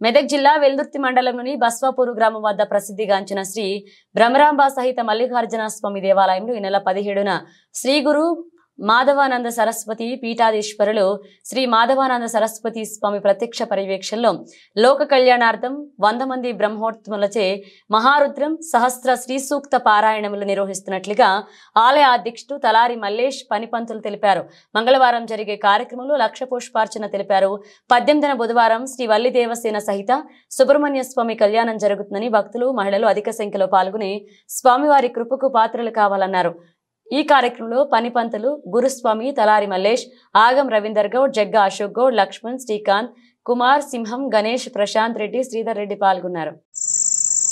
మెదక్ జిల్లా వెల్దుర్తి మండలంలోని బస్వాపూరు గ్రామం వద్ద ప్రసిద్ధిగాంచిన శ్రీ భ్రమరాంబ సహిత మల్లికార్జున స్వామి దేవాలయంలో ఈ నెల 17న శ్రీ గురు మాధవానంద సరస్వతి పీఠాధీశ్వరులు శ్రీ మాధవానంద సరస్వతి స్వామి ప్రత్యక్ష పర్యవేక్షణలో లోక కళ్యాణార్థం 100 మంది బ్రహ్మోత్తములచే మహారుద్రం సహస్ర శ్రీ సూక్త పారాయణములు నిర్వహిస్తున్నట్లుగా ఆలయ అధ్యక్షుడు తలారి మల్లేష్ పనిపంతులు తెలిపారు. మంగళవారం జరిగే కార్యక్రమంలో లక్ష పుష్పార్చన తెలిపారు. 18న బుధవారం శ్రీ వల్లి దేవసేన సహిత సుబ్రహ్మణ్య స్వామి కళ్యాణం జరుగుతుందని భక్తులు మహిళలు అధిక సంఖ్యలో పాల్గొని స్వామివారి కృపకు పాత్రలు కావాలన్నారు. ఈ కార్యక్రమంలో పనిపంతులు గురుస్వామి తలారి మల్లేష్, ఆగం రవీందర్ గౌడ్, జగ్గా అశోక్ గౌడ్, లక్ష్మణ్, శ్రీకాంత్, కుమార్, సింహం, గణేష్, ప్రశాంత్ రెడ్డి, శ్రీధర్ రెడ్డి పాల్గొన్నారు.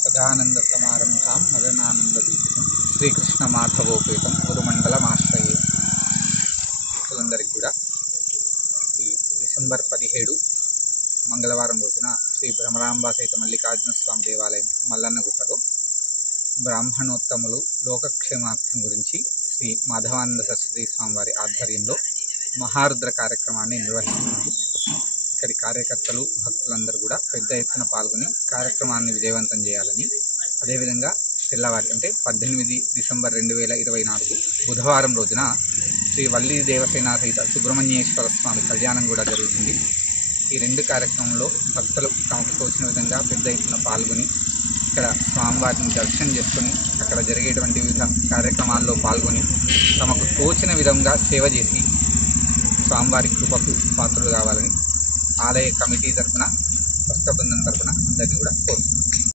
సదానంద సమారంభం మదనానంద శ్రీకృష్ణ మాధవోపేతం గురుమండలమాశ్రయే. అందరికి కూడా ఈ డిసెంబర్ 17 మంగళవారం రోజున శ్రీ భ్రమరాంబ సహిత మల్లికార్జున స్వామి దేవాలయం మల్లన్నగుట్టలో బ్రాహ్మణోత్తములు లోకక్షేమార్థం గురించి శ్రీ మాధవానంద సరస్వతి స్వామివారి ఆధ్వర్యంలో మహారుద్ర కార్యక్రమాన్ని నిర్వహిస్తున్నారు. ఇక్కడి కార్యకర్తలు భక్తులందరూ కూడా పెద్ద ఎత్తున పాల్గొని కార్యక్రమాన్ని విజయవంతం చేయాలని, అదేవిధంగా తెల్లవారి అంటే 18 డిసెంబర్ 2024 బుధవారం రోజున శ్రీ వల్లి దేవసేన సహిత సుబ్రహ్మణ్యేశ్వర స్వామి కళ్యాణం కూడా జరుగుతుంది. ఈ 2 కార్యక్రమంలో భక్తులు తమకు తోచిన విధంగా పెద్ద ఎత్తున పాల్గొని ఇక్కడ స్వామివారిని దర్శనం చేసుకుని అక్కడ జరిగేటువంటి వివిధ కార్యక్రమాల్లో పాల్గొని తమకు తోచిన విధంగా సేవ చేసి స్వామివారి కృపకు పాత్రలు కావాలని ఆలయ కమిటీ తరఫున భక్త బృందం తరఫున అందరినీ కూడా కోరుతున్నాం.